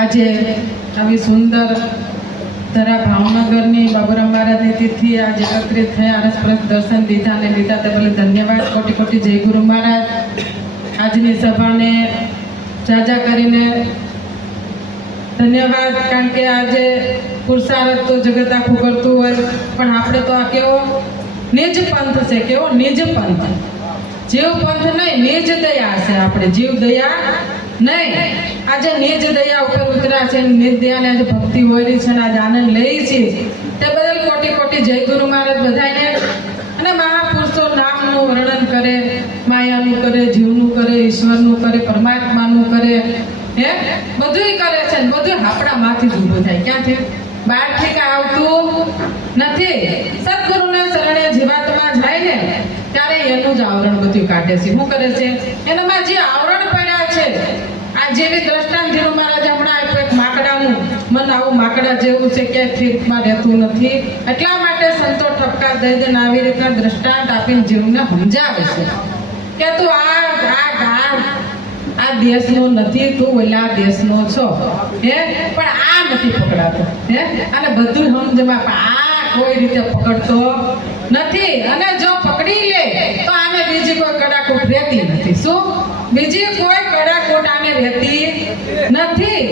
આજે આવી સુંદર ધરા ભાવનગરની બાબુરામ મહારાજની તિથિ આજે એકત્રિત થયા રસપ્રસ દર્શન દીધા અને લીધા તે બદલ ધન્યવાદ. કોટી કોટી જય ગુરુ મહારાજ. આજની સભાને જાજા કરીને ધન્યવાદ, કારણ કે આજે પુરુષાર્થ તો જગત આખું કરતું હોય, પણ આપણે તો આ કેવો નિજ પંથ છે, કેવો નિજ પંથ. જીવ પંથ નહીં, નિજ દયા છે આપણે. જીવ દયા નહીં. આજે નિજ દયા ઉપર ઉતરા છે, નિજ દયાને આજે ભક્તિ હોય છે અને આજે આનંદ લઈ છે તે બદલ કોટી કોટી જય ગુરુ મહારાજ બધાને. અને મહાપુરુષો નામનું વર્ણન કરે, માયાનું કરે, જીવનું કરે, ઈશ્વરનું કરે, પરમાત્માનું કરે. હે? બધુંય કરે છે બધું આપણામાંથી જ ઊભું થાય. ક્યાંથી? બહારથી કાંઈ આવતું નથી. સદગુરુના શરણે જીવાત્મા જાય ને, ત્યારે એનું જ આવરણ બધું કાઢે છે. શું કરે છે? એનામાં જે આવરણ પડ્યા છે જેવી દ્રષ્ટાંત ધીરુ મહારાજ હમણાં આપ્યું એક માકડાનું. મન આવું માકડા જેવું છે કે ઠીકમાં રહેતું નથી. એટલા માટે સંતો ઠપકા દઈ દઈને આવી રીતના દ્રષ્ટાંત આપીને જીવને સમજાવે છે. કે તું આ આ આ આ દેશનો નથી, તું ઓલા દેશનો છો. હે? પણ આ નથી પકડાતો. હે? અને બધું સમજમાં આ કોઈ રીતે પકડતો નથી. અને જો પકડી લે, તો આને બીજી કોઈ કડાકૂટ રહેતી નથી. શું? બીજી કોઈ કડાકૂટ આને નથી.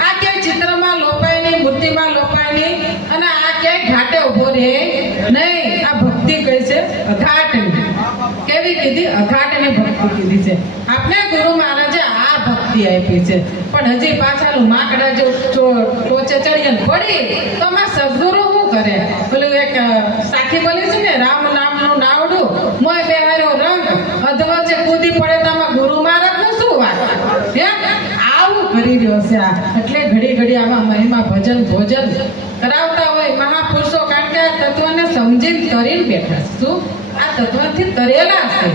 આ ક્યાંય ચિત્રમાં લોપાય નહીં, મૂર્તિમાં લોપાય નહીં, અને આ ક્યાંય ઘાટે ઊભો રહે નહીં. આ ભક્તિ કઈ છે, અઘાટની. કેવી કીધી? અઘાટની ભક્તિ કીધી છે. આપણે ગુરુ મહારાજે આ ભક્તિ આપી છે. પણ હજી પાછાનું માકડા જો ટોચે ચડીએ ને પડી, તો આમાં સદગુરુ શું કરે? પેલું એક સાખી બોલી છે ને, રામ નામનું નાવડું. મોય બેહારો રંગ અધવચ્ચે કૂદી પડે તો આમાં ગુરુ મહારાજનું શું વાત હે આવું કરી રહ્યો છે એટલે ઘડી ઘડી આમાં મહિમા ભજન ભોજન કરાવતા હોય મહાપુરુષો, કારણ કે આ તત્વને સમજીને કરીને બેઠા શું? આ તત્વથી તરેલા છે.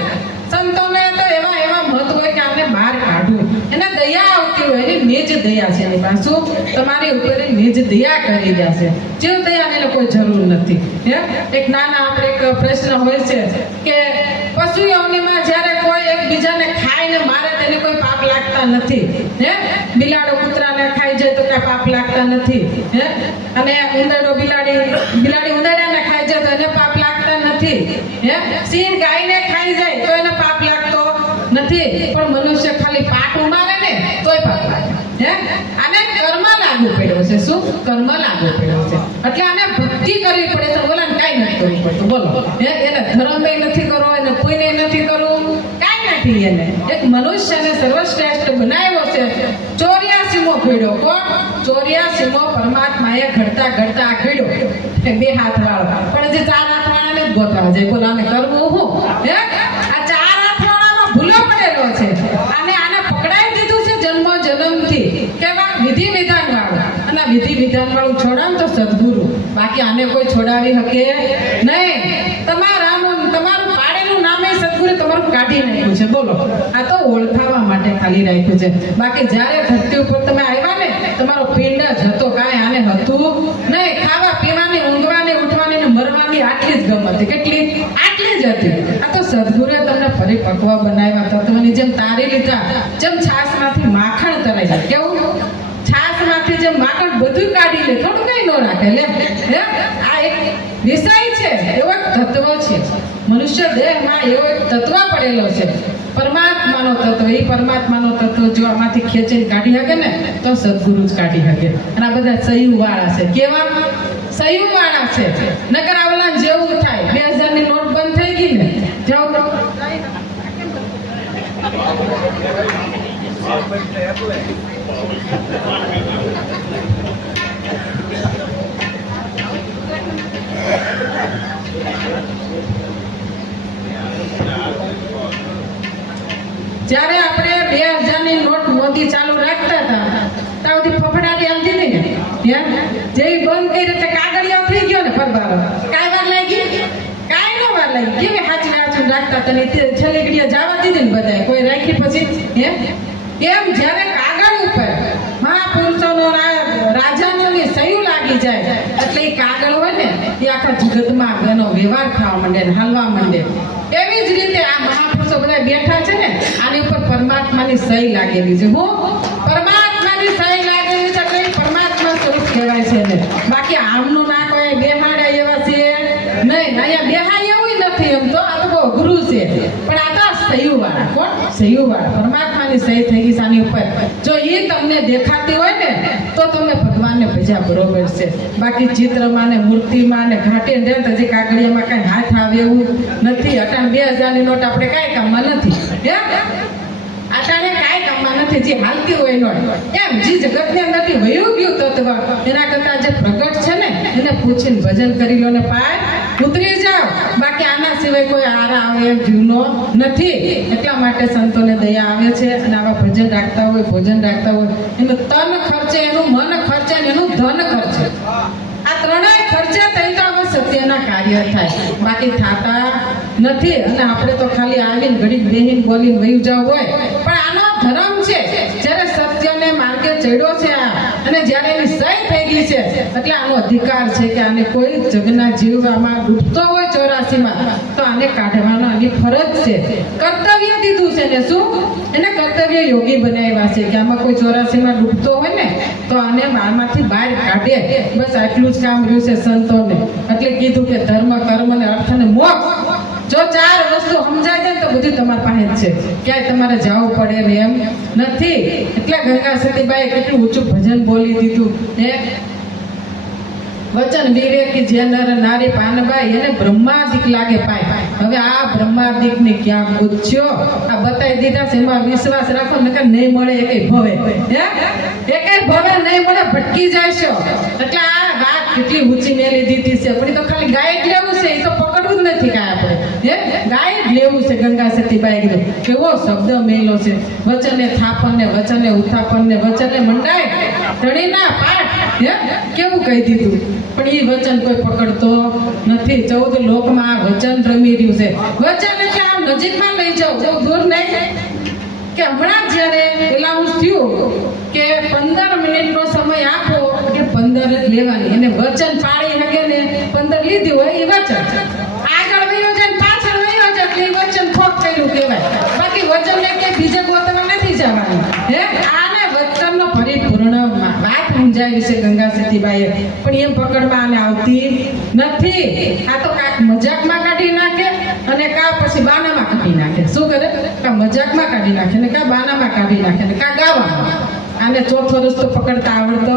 સંતોને તો એવા એવા મત હોય કે આપણે બહાર કાઢવું. એને દયા આવતી હોય, એની નિજ દયા છે એની પાસે? તમારી ઉપર નિજ દયા કરી રહ્યા છે. જીવ દયાને કોઈ જરૂર નથી. હે? એક નાના આપણે એક પ્રશ્ન હોય છે કે પશુ યવનીમાં જ્યારે કોઈ એકબીજાને ખાઈને મારે તેને કોઈ પાપ લાગતા નથી. હે? બિલાડો કૂતરાને ખાઈ જાય તો કાંઈ પાપ લાગતા નથી, હે? અને ઉંદરડો બિલાડી બિલાડી ઉંદરડાને ખાઈ જાય તો એને પાપ લાગતા નથી, હે? સિંહ ગાયને ખાઈ જાય તો એને પાપ લાગતો નથી, પણ મનુષ્ય ખાલી પાટ ઉમારે ને તોય પાપ લાગે, હે? આને કર્મ લાગુ પડ્યો છે, શું? કર્મ લાગુ પડ્યો છે. એટલે આને ભક્તિ કરવી પડે છે ઓલાને કાંઈ નથી કરવું પડતું. બોલો, હે? એને ધર્મ નથી કરવો, એને કોઈને નથી કરવું. કાંઈ એક મનુષ્યને સર્વશ્રેષ્ઠ બનાવ્યો છે. ચોર્યાસીમો ઘડ્યો કોણ ચોર્યાસીમો પરમાત્માએ ઘડતા ઘડતા આ એ બે હાથ વાળો. પણ જે ચાર હાથ વાળાને જ ગોતવા જાય બોલો કરવું હું? હે? આ ચાર હાથ વાળાનો ભૂલો પડેલો છે. અને આને પકડાઈ દીધું છે જન્મ જન્મથી. કેવા? વિધિ વિધાન વાળો અને વિધિ વિધાન વાળું છોડાવ તો સદગુરુ. બાકી આને કોઈ છોડાવી શકે નહીં તમારાનું તમારું પાડેલું નામે સદગુરુ તમારું કાઢી નાખ્યું છે. બોલો. આ તો ઓળખાવા માટે ખાલી રાખ્યું છે. બાકી જ્યારે ધરતી ઉપર તમે આવ્યા ને, તમારો પિંડ જ હતો. કાંઈ આને હતું નહીં. ખાવા પીવાની, ઊંઘવાની, ઉઠવાની ને મરવાની આટલી જ ગમ હતી. કેટલી? આટલી જ હતી. આ તો સદગુરુએ તમને ફરી પકવા બનાવ્યા તત્વની જેમ તારી લીધા, જેમ છાશમાંથી માખણ તરાઈ કેવું? છાશમાંથી જેમ માખણ બધું કાઢી લે. થોડું કઈ ન રાખે. લે. આ એક વિષય છે એવો એક તત્વ છે મનુષ્ય દેહમાં એવો એક તત્વ પડેલો છે. પરમાત્માનો તત્વ એ પરમાત્માનો તત્વ જો આમાંથી ખેંચીને કાઢી શકે ને, તો સદગુરુ જ કાઢી શકે. અને આ બધા સયુવાળા વાળા છે. કેવા? સહી વાળા છે. નકર આવલા જેવું થાય. બે હજારની નોટ બંધ થઈ ગઈ ને. જેવું જ્યારે આપણે બે હજારની નોટ મોદી ચાલુ રાખતા હતા, ત્યાં સુધી ફફડાટી આવતી હતી ને? હે? જે બંધ કરી રીતે કાગળિયા થઈ ગયો ને ફરવાનો કાંઈ વાર લાગી કાંઈ ન વાર લાગી કેવી હાચવી હાચવી રાખતા તને તે ઘડીએ જવા દીધી ને બધાએ. કોઈ રાખી પછી? એમ એમ જ્યારે કાગળ ઉપર મહાપુરુષોનો રા- રાજાનોની સહી લાગી જાય, એટલે એ કાગળ હોય ને, એ આખા જગતમાં એનો વ્યવહાર થવા માંડે ને હાલવા માંડે. એવી જ રીતે પરમાત્માની સહી લાગેલી છે. હું, પરમાત્માની સહી લાગેલી છે પરમાત્મા સ્વરૂપ કહેવાય છે ને બાકી આમનું ના કોઈ બેહાડે એવા છે. નહીં, અહીંયા બેહાય એવું નથી એમ તો, આ તો બહુ અઘરું છે. પણ આ તો સહી વાળા કોણ? સહી વાળા પરમાત્માની સહી થઈ ગઈ સાની ઉપર. જો એ તમને દેખાતી હોય ને, તો તમે ભગવાનને ભજ્યા બરોબર છે. બાકી ચિત્રમાં ને મૂર્તિમાં ને ઘાટે ને હજી કાગળિયામાં કાંઈ હાથ આવે એવું નથી. અટાણ બે હજારની નોટ આપણે કાંઈ કામમાં નથી. હે? અટાણે કાંઈ કામમાં નથી, જે હાલતી હોય એનો. એમ, જે જગતની અંદરથી વયું ગયું તત્વ એના કરતાં જે પ્રગટ છે ને, એને પૂછીને ભજન કરી લો ને પાર. ઉતરી જાઓ. બાકી આના સિવાય કોઈ આરા આવે એમ જીવનો નથી. એટલા માટે સંતોને દયા આવે છે અને આવા ભજન રાખતા હોય, ભોજન રાખતા હોય. એનું તન ખર્ચે, એનું મન ખર્ચે અને એનું ધન ખર્ચે. આ ત્રણેય ખર્ચે તઈ તો હવે સત્યના કાર્ય થાય. બાકી થાતા નથી અને આપણે તો ખાલી આવીને ઘડીક બેહીને બોલીને વયું જવું હોય. પણ આનો ધર્મ છે. જ્યારે સત્યને માર્ગે ચડ્યો છે આ, અને જ્યારે એની સહી થઈ ગઈ છે, એટલે આનો અધિકાર છે કે આને કોઈ જગના જીવવામાં ડૂબતો હોય ચોરાસીમાં, તો આને કાઢવાનો આની ફરજ છે. કર્તવ્ય દીધું છે ને શું? એને કર્તવ્ય યોગી બનાવ્યા છે કે આમાં કોઈ ચોરાસીમાં ડૂબતો હોય ને, તો આને આમાંથી બહાર કાઢે. બસ આટલું જ કામ રહ્યું છે સંતોને. એટલે કીધું કે ધર્મ, કર્મ ને અર્થ ને મોક્ષ. જો ચાર વસ્તુ સમજાય જાય ને તો બધું તમારી પાસે જ છે. ક્યાંય તમારે જવું પડે ને એમ નથી. એટલે ગંગા સતીબાઈએ કેટલું ઊંચું ભજન બોલી દીધું, હે? વચન વિવેકી જે નર નારી પાનબાઈ, એને બ્રહ્માદિક લાગે પાય. હવે આ બ્રહ્માદિક ને ક્યાં પૂછ્યો? આ બતાવી દીધા છે, એમાં વિશ્વાસ રાખો, નકર નહીં મળે એ કઈ ભવે. હે? કઈ ભવે, નહીં મળે, ભટકી જાય છે. એટલે આ વાત કેટલી ઊંચી મેલી દીધી છે. પણ એ તો ખાલી ગાઈડ લેવું છે, એ તો પકડવું જ નથી કાંઈ આપણે હે ગાય જ લેવું છે ગંગા સતીબાઈ ગયો કેવો શબ્દ મેલો છે. વચને થાપન વચને ઉત્થાપન વચને મંડાય તણીના પાઠ કેવું કહી દીધું? પણ એ વચન કોઈ પકડતો નથી. ચૌદ લોકમાં આ વચન રમી રહ્યું છે. વચન એટલે આમ નજીકમાં લઈ જાવ બહુ દૂર નહીં. કે હમણાં જ્યારે એલાઉન્સ થયું કે પંદર મિનિટનો સમય આપો, કે પંદર જ લેવાની. અને વચન પાડી શકે ને પંદર લીધી હોય એ વચન આગળ વયો જાય ને પાછળ વયો જાય એટલે એ વચન ખોટ કર્યું કહેવાય બાકી વચનને કે બીજે ગોતવા નથી જવાનું હે આને વચનનો પરિપૂર્ણ સમજાવી છે ગંગા સતીબાઈએ. પણ એમ પકડવા આને આવતી નથી. આ તો કાંઈક મજાકમાં કાઢી નાખે અને કા પછી બાનામાં કાઢી નાખે. શું કરે? કા મજાકમાં કાઢી નાખે ને કા બાનામાં કાઢી નાખે ને કા ગાવામાં. આને ચોથો રસ્તો પકડતા આવડતો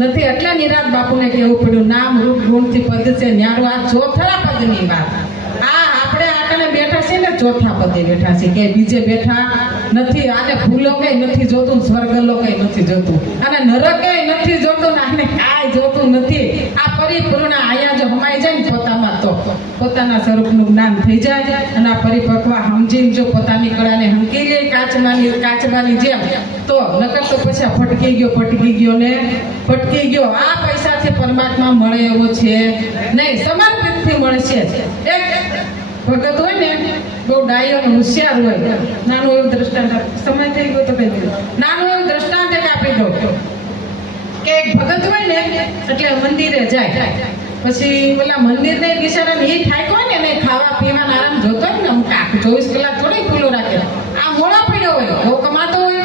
નથી. એટલે નિરાત બાપુને કહેવું પડ્યું, નામ, રૂપ, ગુણથી પદ છે, ન્યારો આ ચોથા પદની વાત આ આપણે આટલે બેઠા છે ને ચોથા પદે બેઠા છે. કે બીજે બેઠા નથી. આને ફૂલો કઈ નથી જોતું, સ્વર્ગલો કઈ નથી જોતું. અને નરક કઈ નથી જોતું આને કાંઈ જોતું નથી. આ પરિપૂર્ણ આયા જો હમાઈ જાય ને પોતામાં તો. પોતાના સ્વરૂપનું જ્ઞાન થઈ જાય અને આ પરિપક્વ સમજીને જો પોતાની કળાને હંકી લે કાચમાની કાચબાની જેમ, તો નકર તો પછી ફટકી ગયો ફટકી ગયો ને ફટકી ગયો. આ પૈસાથી પરમાત્મા મળે એવો છે. નહીં, સમર્પિતથી મળશે એક ભગત હોય ને, બહુ ડાયો હોશિયાર હોય. નાનું એવું દ્રષ્ટાંત સમય થઈ ગયો તો કહી નાનું એવું દ્રષ્ટાંત એક આપી દો. કે એક ભગત હોય ને, એટલે મંદિરે જાય. પછી ઓલા મંદિર ને બિચારા એ થાય હોય ને ખાવા પીવાના આરામ જોતો હોય ને, આમ કાક ચોવીસ કલાક થોડી ખુલ્લો રાખે. આ મોડો પડ્યો હોય, બહુ કમાતો હોય.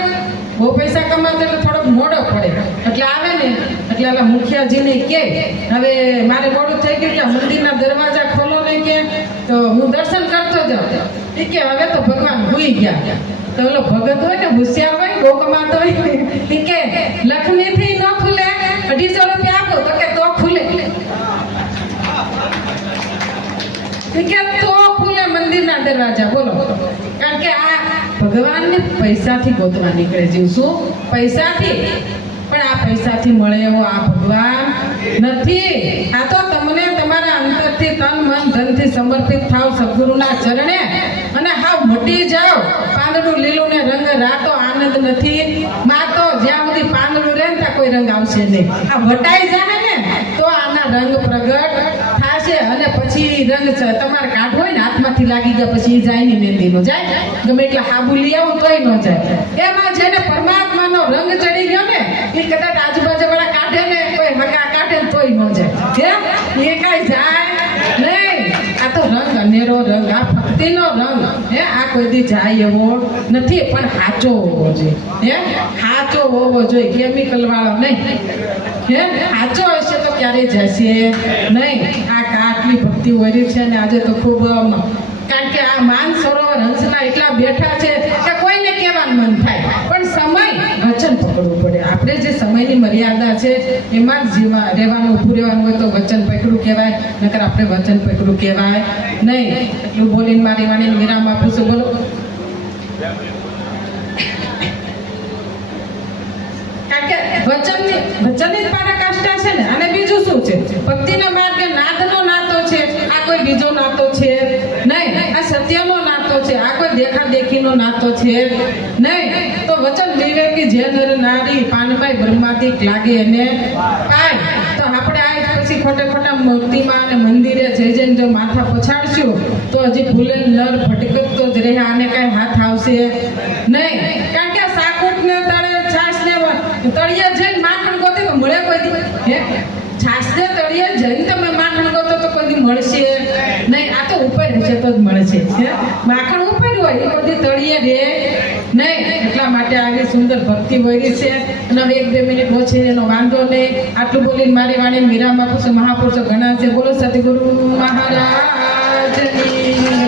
બહુ પૈસા કમાતો એટલે થોડોક મોડો પડે. એટલે આવે ને, એટલે ઓલા મુખિયાજીને કે, હવે મારે મોડું થઈ ગયું આ મંદિરના દરવાજા ખોલો ને કે. તો હું દર્શન કરતો જાઉં એ કે હવે તો ભગવાન ભૂઈ ગયા. તો ઓલો ભગત હોય ને, હોશિયાર હોય બહુ કમાતો કે લક્ષ્મીથી ન ખુલે, અઢીસો રૂપિયા આપો, તો કે તો ખુલે. કે તો ખુલે મંદિરના દરવાજા, બોલો. કારણ કે આ ભગવાનને પૈસાથી ગોતવા નીકળે છે શું? પૈસાથી. પણ આ પૈસાથી મળે એવો આ ભગવાન નથી. આ તો તમને અંતરથી તન, મન, ધનથી સમર્પિત થાવ સદગુરુના ચરણે. અને હાવ મટી જાઓ. પાંદડું લીલું ને રંગ રાતો આનંદ નથી. માતો જ્યાં સુધી પાંદડું રહે ત્યાં કોઈ રંગ આવશે નહીં. આ વટાઈ જાય ને, તો આના રંગ પ્રગટ થશે અને પછી રંગ તમારે કાઢવો હોય ને, હાથમાંથી લાગી ગયા પછી જાય નહીં મહેંદીનો જાય? ગમે એટલે હાબુ લઈ આવો તોય ન જાય. એમાં જેને પરમાત્માનો રંગ ચડી ગયો ને એ કદાચ આજુબાજુ વાળા કાઢે ને, કોઈ હગા કાઢે ને તોય ન જાય. રંગ, આ ભક્તિનો રંગ, હે? આ કોઈ જાય એવો નથી, પણ સાચો હોવો જોઈએ સાચો હોવો જોઈએ કેમિકલ વાળો નહીં, હે? સાચો હશે તો ક્યારે જશે નહીં. આ આટલી ભક્તિ વરી છે ને આજે તો ખૂબ કારણ કે આ માન સરોવર હંસના એટલા બેઠા છે કે કોઈને કહેવાનું મન થાય પણ સમય વચન પકડવું પડે આપણે જે સમયની મર્યાદા છે, એમાં જ રહેવાનું ઊભું રહેવાનું હોય તો વચન પકડું કહેવાય, નકર આપણે વચન પકડું કહેવાય નહીં. એટલું બોલીને મારી વાણીને વિરામ આપું છું, બોલો. વચનની વચનની જ છે ને, અને બીજું શું છે? ભક્તિનો માર્ગે દેખાદેખીનો નાતો છે. નહીં, તો વચન વિવેકી જે નર નારી પાનભાઈ બ્રહ્માદિક લાગે અને કાય તો આપણે આજ પછી ખોટે ખોટા મૂર્તિમાં અને મંદિરે જઈ જઈને જો માથા પછાડશું, તો હજી ભૂલે નર ભટકતો જ રહે, આને કાંઈ હાથ આવશે? નહીં, કારણ કે આ સાકુટ ને તારે છાસ ને તળિયે જઈને માખણ ગોતે તો મળે કોઈ હે? છાશ ને તળિયે જઈને તમે માખણ ગોતો તો કોઈ મળશે? નહીં, આ તો ઉપર હશે તો જ મળશે. હે? માખણ ઉપર હોય એ બધી તળીએ રે નહીં, એટલા માટે આવી સુંદર ભક્તિ વળી છે. અને એક બે મિનિટ ઓછી એનો વાંધો નહીં. આટલું બોલીને મારી વાણી મીરામાં મહાપુરુષો મહાપુરુષો ઘણા છે. બોલો સતગુરુ મહારાજની.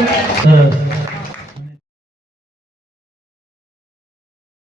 સરસ